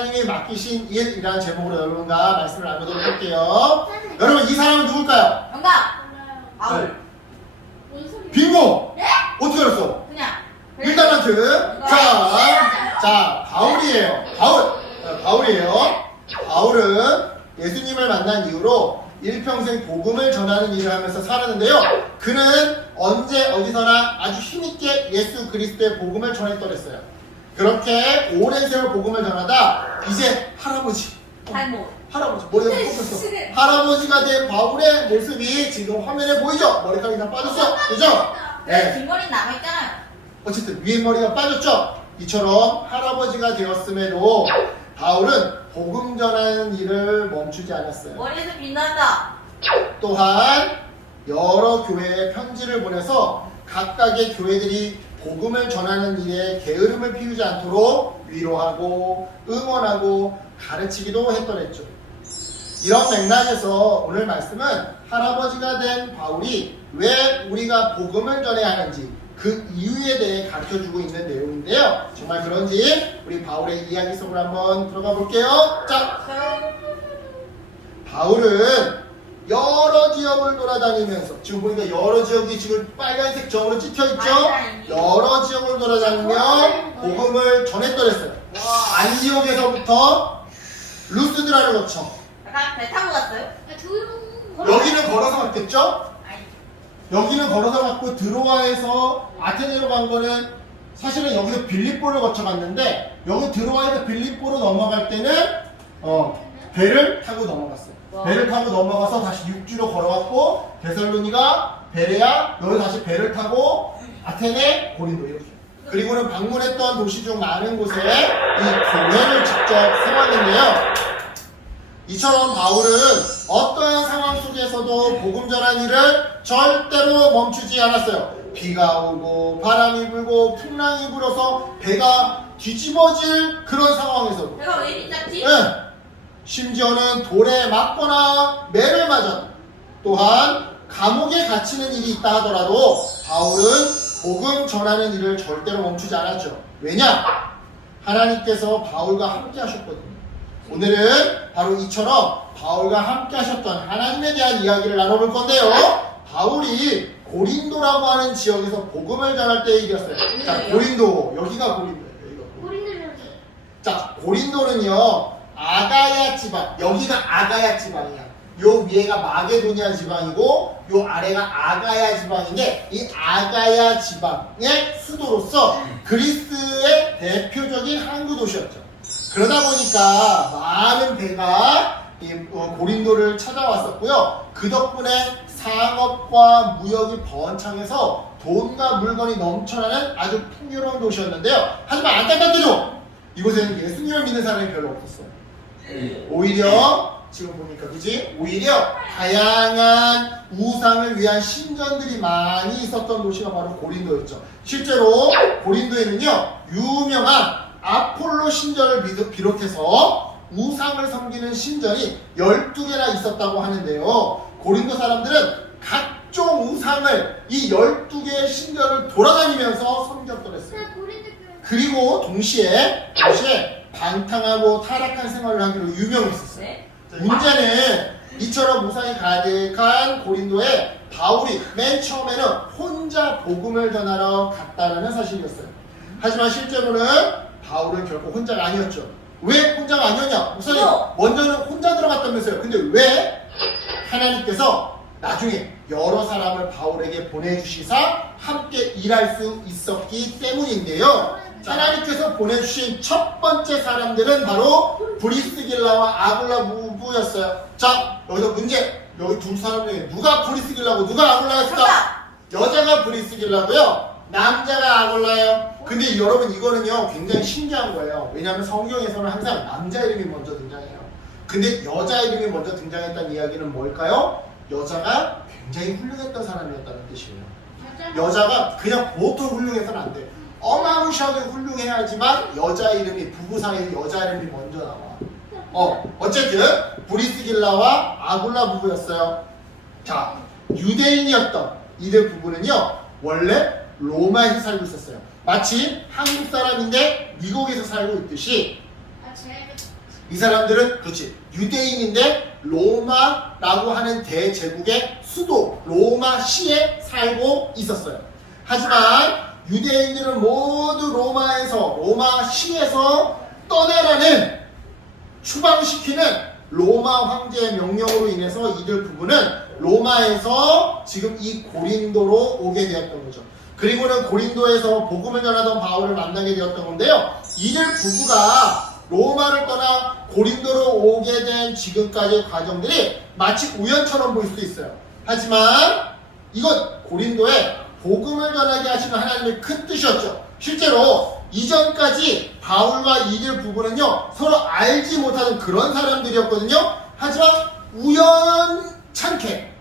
하나님이 맡기신 일이라는 제목으로 여러분과 말씀을 나누도록 할게요. 여러분 이 사람은 누굴까요? 정답! 바울. 네. 뭔 소리야? 빙고! 네? 어떻게 알았어? 그냥. 일단한트. 자, 바울이에요. 바울이에요. 바울은 예수님을 만난 이후로 일평생 복음을 전하는 일을 하면서 살았는데요. 그는 언제 어디서나 아주 힘있게 예수 그리스도의 복음을 전했더랬어요. 그렇게 오랜 세월 복음을 전하다 이제 할아버지 머리가 뽑혔어. 할아버지가 된 바울의 모습이 지금 화면에 보이죠? 머리카락이 다 빠졌어. 그죠? 네. 뒷머리는 남아있잖아요. 어쨌든 위에 머리가 빠졌죠? 이처럼 할아버지가 되었음에도 바울은 복음 전하는 일을 멈추지 않았어요. 머리에서 빛난다. 또한 여러 교회에 편지를 보내서 각각의 교회들이 복음을 전하는 일에 게으름을 피우지 않도록 위로하고 응원하고 가르치기도 했더랬죠. 이런 맥락에서 오늘 말씀은 할아버지가 된 바울이 왜 우리가 복음을 전해야 하는지 그 이유에 대해 가르쳐주고 있는 내용인데요. 정말 그런지 우리 바울의 이야기 속으로 한번 들어가 볼게요. 자, 바울은 여러 지역을 돌아다니면서 지금 보니까 여러 지역이 지금 빨간색 점으로 찍혀있죠? 여러 지역을 돌아다니며 복음을 전했더랬어요. 안디옥에서부터 루스드라를 거쳐 약간 배 타고 갔어요? 여기는 걸어서 갔겠죠? 여기는 걸어서 갔고 드로아에서 아테네로 간 거는 사실은 여기서 빌립보를 거쳐 갔는데 여기 드로아에서 빌립보로 넘어갈 때는 배를 타고 넘어갔어요. 배를 타고 넘어가서 다시 육지로 걸어갔고 데살로니가, 베레아, 여기 다시 배를 타고 아테네, 고린도 이렇게. 그리고는 방문했던 도시 중 많은 곳에 이 교회를 직접 세웠는데요. 이처럼 바울은 어떠한 상황 속에서도 복음 전한 일을 절대로 멈추지 않았어요. 비가 오고 바람이 불고 풍랑이 불어서 배가 뒤집어질 그런 상황에서도 배가 왜 이리 작지? 네. 심지어는 돌에 맞거나 매를 맞아 또한 감옥에 갇히는 일이 있다 하더라도 바울은 복음 전하는 일을 절대로 멈추지 않았죠. 왜냐? 하나님께서 바울과 함께 하셨거든요. 오늘은 바로 이처럼 바울과 함께 하셨던 하나님에 대한 이야기를 나눠볼 건데요. 바울이 고린도라고 하는 지역에서 복음을 전할 때의 일이었어요. 자, 고린도. 여기가 고린도예요. 자, 고린도는요. 아가야 지방. 여기가 아가야 지방이야. 요 위에가 마게도니아 지방이고 요 아래가 아가야 지방인데 이 아가야 지방의 수도로서 그리스의 대표적인 항구 도시였죠. 그러다 보니까 많은 배가 고린도를 찾아왔었고요. 그 덕분에 상업과 무역이 번창해서 돈과 물건이 넘쳐나는 아주 풍요로운 도시였는데요. 하지만 안타깝게도 이곳에는 예수님을 믿는 사람이 별로 없었어요. 오히려 지금 보니까 그지? 오히려 다양한 우상을 위한 신전들이 많이 있었던 도시가 바로 고린도였죠. 실제로 고린도에는요 유명한 아폴로 신전을 비롯해서 우상을 섬기는 신전이 12개나 있었다고 하는데요. 고린도 사람들은 각종 우상을 이 12개의 신전을 돌아다니면서 섬겼더랬어요. 그리고 동시에 방탕하고 타락한 생활을 하기로 유명했었어요. 문제는 이처럼 우상이 가득한 고린도에 바울이 맨 처음에는 혼자 복음을 전하러 갔다는 사실이었어요. 하지만 실제로는 바울은 결코 혼자가 아니었죠. 왜 혼자가 아니었냐? 목사님, 먼저는 혼자 들어갔다면서요. 근데 왜 하나님께서 나중에 여러 사람을 바울에게 보내주시사 함께 일할 수 있었기 때문인데요. 하나님께서 보내주신 첫 번째 사람들은 바로 브리스길라와 아굴라 부부였어요. 자, 여기서 문제. 여기 두 사람 중에 누가 브리스길라고 누가 아굴라였을까? 여자가 브리스길라고요. 남자가 아굴라예요. 근데 여러분 이거는요 굉장히 신기한 거예요. 왜냐하면 성경에서는 항상 남자 이름이 먼저 등장해요. 근데 여자 이름이 먼저 등장했다는 이야기는 뭘까요? 여자가 굉장히 훌륭했던 사람이었다는 뜻이에요. 여자가 그냥 보통 훌륭해서는 안 돼. 어마무시하게 훌륭해야지만 여자 이름이 부부 사이에 여자 이름이 먼저 나와. 어쨌든 브리스길라와 아굴라 부부였어요. 자, 유대인이었던 이들 부부는요 원래 로마에서 살고 있었어요. 마치 한국 사람인데 미국에서 살고 있듯이 이 사람들은 그렇지 유대인인데 로마라고 하는 대제국의 수도 로마시에 살고 있었어요. 하지만 유대인들은 모두 로마시에서 떠나라는 추방시키는 로마 황제의 명령으로 인해서 이들 부부는 로마에서 지금 이 고린도로 오게 되었던 거죠. 그리고는 고린도에서 복음을 전하던 바울을 만나게 되었던 건데요. 이들 부부가 로마를 떠나 고린도로 오게 된 지금까지의 과정들이 마치 우연처럼 보일 수도 있어요. 하지만 이건 고린도에 복음을 전하게 하시는 하나님의 큰 뜻이었죠. 실제로 이전까지 바울과 이들 부부는요 서로 알지 못하는 그런 사람들이었거든요. 하지만 우연하게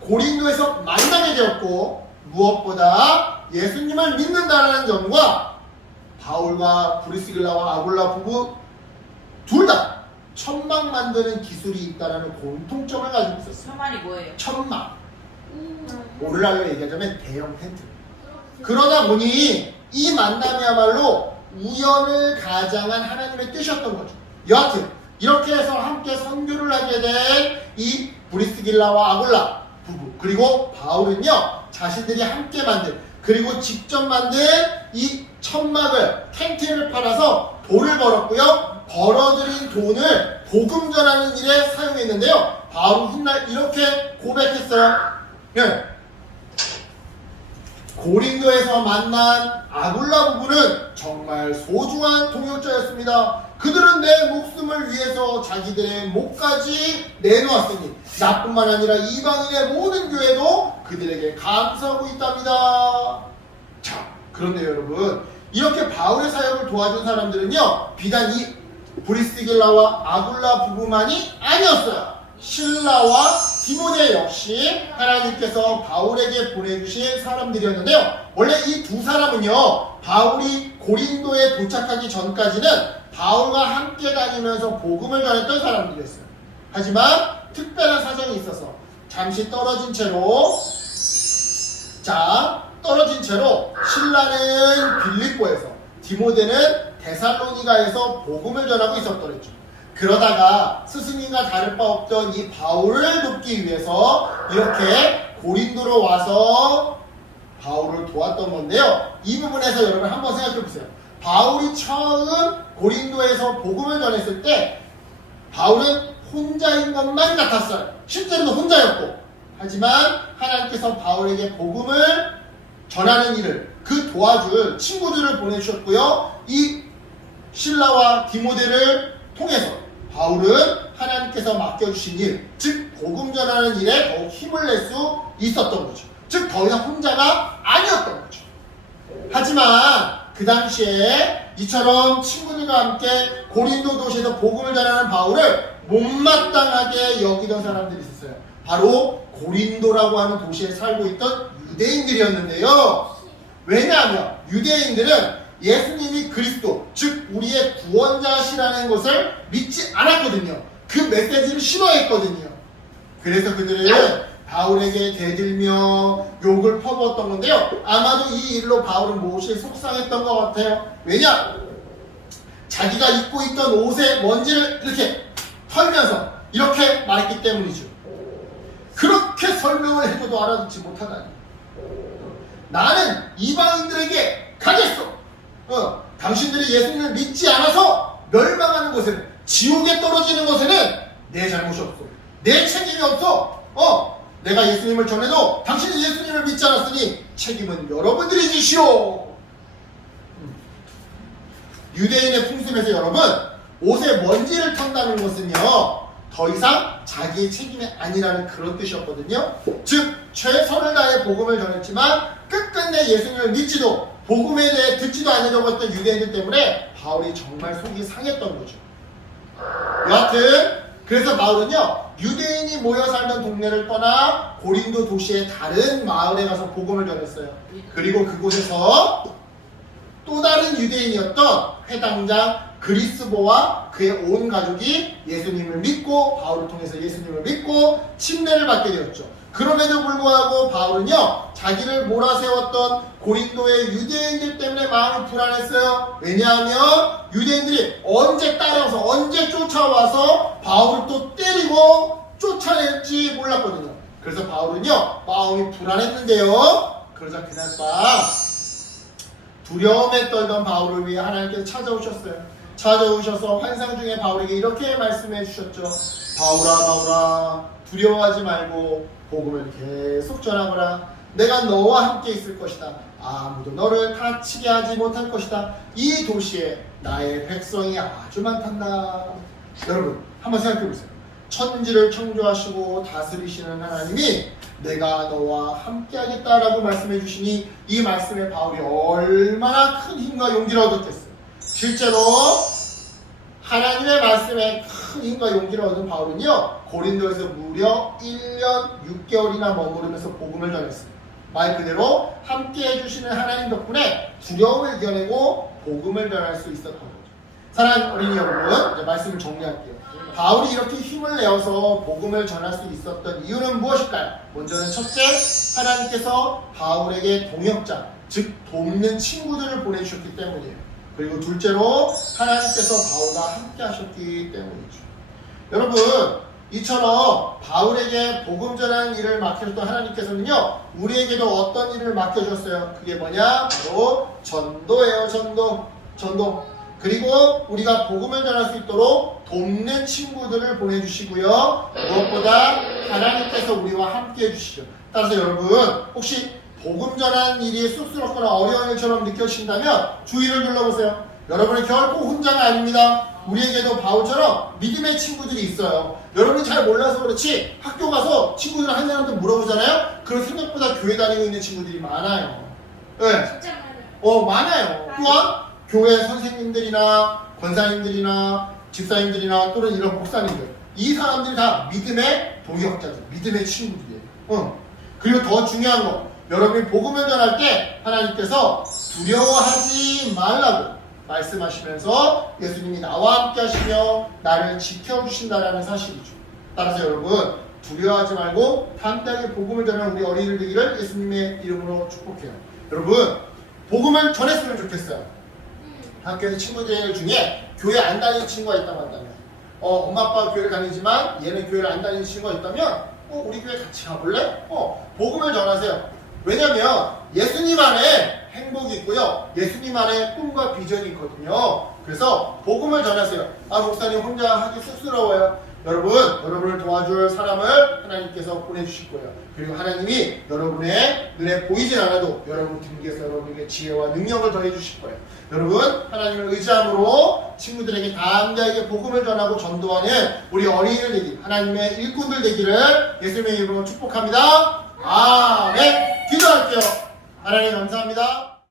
고린도에서 만나게 되었고, 무엇보다 예수님을 믿는다는 점과 바울과 브리스길라와 아굴라 부부 둘 다 천막 만드는 기술이 있다는 공통점을 가지고 있었어요. 천막이 뭐예요? 천막. 오늘날로 얘기하자면 대형 텐트. 그러다 보니 이 만남이야말로 우연을 가장한 하나님의 뜻이었던 거죠. 여하튼 이렇게 해서 함께 선교를 하게 된 이 브리스길라와 아굴라 부부, 그리고 바울은요 자신들이 함께 만든 그리고 직접 만든 이 천막을, 텐트를 팔아서 돈을 벌었고요. 벌어들인 돈을 복음 전하는 일에 사용했는데요. 바울은 훗날 이렇게 고백했어요. 네. 고린도에서 만난 아굴라 부부는 정말 소중한 동역자였습니다. 그들은 내 목숨을 위해서 자기들의 목까지 내놓았으니 나뿐만 아니라 이방인의 모든 교회도 그들에게 감사하고 있답니다. 자, 그런데 여러분, 이렇게 바울의 사역을 도와준 사람들은요 비단 이 브리스길라와 아굴라 부부만이 아니었어요. 실라와 디모데 역시 하나님께서 바울에게 보내주신 사람들이었는데요. 원래 이 두 사람은요 바울이 고린도에 도착하기 전까지는 바울과 함께 다니면서 복음을 전했던 사람들이었어요. 하지만 특별한 사정이 있어서 잠시 떨어진 채로 실라는 빌립보에서, 디모데는 데살로니가에서 복음을 전하고 있었더랬죠. 그러다가 스승님과 다를 바 없던 이 바울을 돕기 위해서 이렇게 고린도로 와서 바울을 도왔던 건데요. 이 부분에서 여러분 한번 생각해 보세요. 바울이 처음 고린도에서 복음을 전했을 때 바울은 혼자인 것만 같았어요. 실제로는 혼자였고, 하지만 하나님께서 바울에게 복음을 전하는 일을, 그 도와줄 친구들을 보내주셨고요. 이 실라와 디모데를 통해서 바울은 하나님께서 맡겨주신 일, 즉 복음 전하는 일에 더욱 힘을 낼 수 있었던 거죠. 즉 더 이상 혼자가 아니었던 거죠. 하지만 그 당시에 이처럼 친구들과 함께 고린도 도시에서 복음을 전하는 바울을 못마땅하게 여기던 사람들이 있었어요. 바로 고린도라고 하는 도시에 살고 있던 유대인들이었는데요. 왜냐하면 유대인들은 예수님이 그리스도, 즉 우리의 구원자시라는 것을 믿지 않았거든요. 그 메시지를 싫어했거든요. 그래서 그들은 바울에게 대들며 욕을 퍼부었던 건데요. 아마도 이 일로 바울은 몹시 속상했던 것 같아요. 왜냐? 자기가 입고 있던 옷의 먼지를 이렇게 털면서 이렇게 말했기 때문이죠. 그렇게 설명을 해줘도 알아듣지 못하다니. 나는 이방인들에게 가겠어. 당신들이 예수님을 믿지 않아서 멸망하는 것에는, 지옥에 떨어지는 것에는 내 잘못이 없어. 내 책임이 없어. 내가 예수님을 전해도 당신이 예수님을 믿지 않았으니 책임은 여러분들이 지시오. 유대인의 풍습에서 여러분, 옷에 먼지를 턴다는 것은요 더 이상 자기의 책임이 아니라는 그런 뜻이었거든요. 즉 최선을 다해 복음을 전했지만 끝끝내 예수님을 믿지도, 복음에 대해 듣지도 않으려고 했던 유대인들 때문에 바울이 정말 속이 상했던 거죠. 여하튼 그래서 바울은요 유대인이 모여 살던 동네를 떠나 고린도 도시의 다른 마을에 가서 복음을 전했어요. 그리고 그곳에서 또 다른 유대인이었던 회당장 그리스도와 그의 온 가족이 예수님을 믿고 바울을 통해서 예수님을 믿고 침례를 받게 되었죠. 그럼에도 불구하고 바울은요 자기를 몰아세웠던 고린도의 유대인들 때문에 마음이 불안했어요. 왜냐하면 유대인들이 언제 따라와서 언제 쫓아와서 바울을 또 때리고 쫓아낼지 몰랐거든요. 그래서 바울은요 마음이 불안했는데요. 그러자 그날 밤 두려움에 떨던 바울을 위해 하나님께서 찾아오셨어요. 찾아오셔서 환상 중에 바울에게 이렇게 말씀해 주셨죠. 바울아 두려워하지 말고 복음을 계속 전하거라. 내가 너와 함께 있을 것이다. 아무도 너를 다치게 하지 못할 것이다. 이 도시에 나의 백성이 아주 많단다. 여러분 한번 생각해 보세요. 천지를 창조하시고 다스리시는 하나님이 내가 너와 함께 하겠다라고 말씀해 주시니 이 말씀에 바울이 얼마나 큰 힘과 용기를 얻었겠어요. 실제로 하나님의 말씀에 큰 힘과 용기를 얻은 바울은요 고린도에서 무려 1년 6개월이나 머무르면서 복음을 전했어요. 말 그대로 함께 해주시는 하나님 덕분에 두려움을 이겨내고 복음을 전할 수 있었던 거죠. 사랑하는 어린이 여러분, 이제 말씀을 정리할게요. 바울이 이렇게 힘을 내어서 복음을 전할 수 있었던 이유는 무엇일까요? 먼저는 첫째, 하나님께서 바울에게 동역자, 즉 돕는 친구들을 보내주셨기 때문이에요. 그리고 둘째로 하나님께서 바울과 함께 하셨기 때문이죠. 여러분 이처럼 바울에게 복음 전하는 일을 맡겨줬던 하나님께서는요 우리에게도 어떤 일을 맡겨줬어요? 그게 뭐냐? 바로 전도예요. 전도. 그리고 우리가 복음을 전할 수 있도록 돕는 친구들을 보내주시고요. 무엇보다 하나님께서 우리와 함께 해주시죠. 따라서 여러분 혹시 복음 전하는 일이 쑥스럽거나 어려운 일처럼 느껴진다면 주위를 둘러보세요. 여러분은 결코 혼자가 아닙니다. 우리에게도 바울처럼 믿음의 친구들이 있어요. 여러분이 잘 몰라서 그렇지 학교 가서 친구들 한 사람한테 물어보잖아요. 그럼 생각보다 교회 다니고 있는 친구들이 많아요. 네. 진짜 많아요. 많아요. 또한 교회 선생님들이나 권사님들이나 집사님들이나 또는 이런 목사님들 이 사람들이 다 믿음의 동역자들, 믿음의 친구들이에요. 그리고 더 중요한 거 여러분이 복음을 전할 때 하나님께서 두려워하지 말라고 말씀하시면서 예수님이 나와 함께 하시며 나를 지켜주신다라는 사실이죠. 따라서 여러분 두려워하지 말고 담대하게 복음을 전하는 우리 어린이들 되기를 예수님의 이름으로 축복해요. 여러분 복음을 전했으면 좋겠어요. 학교에서 친구들 중에 교회 안 다니는 친구가 있다고 한다면 엄마 아빠가 교회를 다니지만 얘는 교회를 안 다니는 친구가 있다면 우리 교회 같이 가볼래? 복음을 전하세요. 왜냐면 예수님 안에 행복이 있고요. 예수님 안에 꿈과 비전이 있거든요. 그래서 복음을 전하세요. 목사님 혼자 하기 쑥스러워요. 여러분을 도와줄 사람을 하나님께서 보내주실 거예요. 그리고 하나님이 여러분의 눈에 보이진 않아도 여러분 등 뒤에서 여러분에게 지혜와 능력을 더해 주실 거예요. 여러분 하나님을 의지함으로 친구들에게 담대하게 복음을 전하고 전도하는 우리 어린이들 되기 하나님의 일꾼들 되기를 예수님의 이름으로 축복합니다.